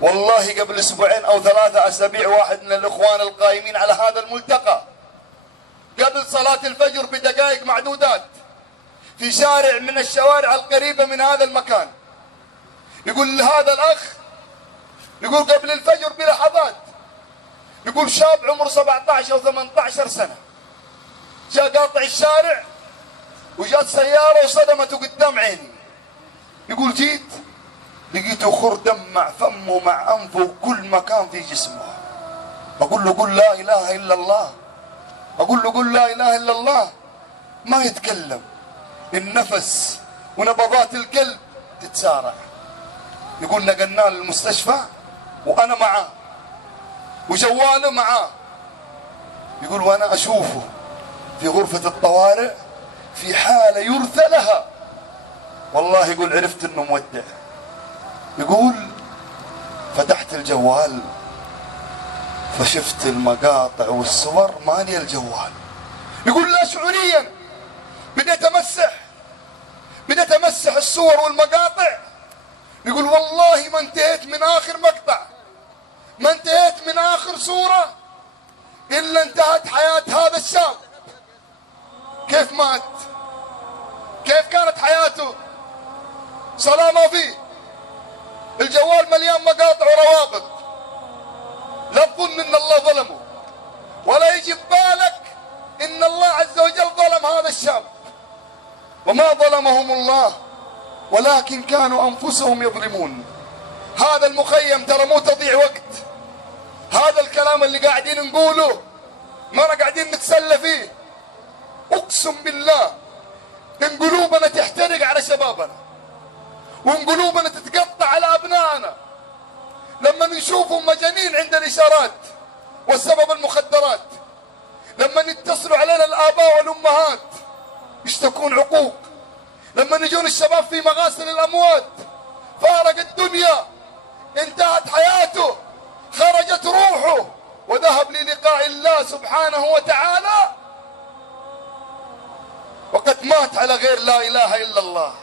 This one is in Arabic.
والله قبل اسبوعين او 3 اسابيع واحد من الاخوان القائمين على هذا الملتقى قبل صلاة الفجر بدقائق معدودات في شارع من الشوارع القريبة من هذا المكان، يقول هذا الاخ، يقول قبل الفجر بلحظات، يقول شاب عمره 17 او 18 سنة جاء قاطع الشارع وجات سيارة وصدمته قدام عيني. يقول جيت لقيته خر دم مع فمه ومع انفه وكل مكان في جسمه. اقول له قل لا اله الا الله، اقول له قل لا اله الا الله، ما يتكلم، النفس ونبضات القلب تتسارع. يقول نقلناه للمستشفى وانا معاه وجواله معاه. يقول وانا اشوفه في غرفة الطوارئ في حالة يرثى لها، والله يقول عرفت انه مودع. يقول فتحت الجوال فشفت المقاطع والصور مالي الجوال. يقول لا شعوريا بديت امسح الصور والمقاطع. يقول والله ما انتهيت من اخر مقطع، ما انتهيت من اخر صورة الا انتهت حياة هذا الشاب. كيف مات؟ كيف كانت حياته؟ صلاة ما فيه، الجوال مليان مقاطع وروابط. لا تظن ان الله ظلمه، ولا يجي ببالك ان الله عز وجل ظلم هذا الشاب. وما ظلمهم الله ولكن كانوا انفسهم يظلمون. هذا المخيم ترى مو تضيع وقت، هذا الكلام اللي قاعدين نقوله ما قاعدين نتسلى فيه. اقسم بالله ان قلوبنا تحترق على شبابنا، وان قلوبنا تتقطع على ابنائنا لما نشوفهم مجانين عند الاشارات والسبب المخدرات، لما يتصلوا علينا الاباء والامهات يشتكون عقوق، لما يجون الشباب في مغاسل الاموات فارق الدنيا، انتهت حياته، خرجت روحه وذهب للقاء الله سبحانه وتعالى، وقد مات على غير لا اله الا الله.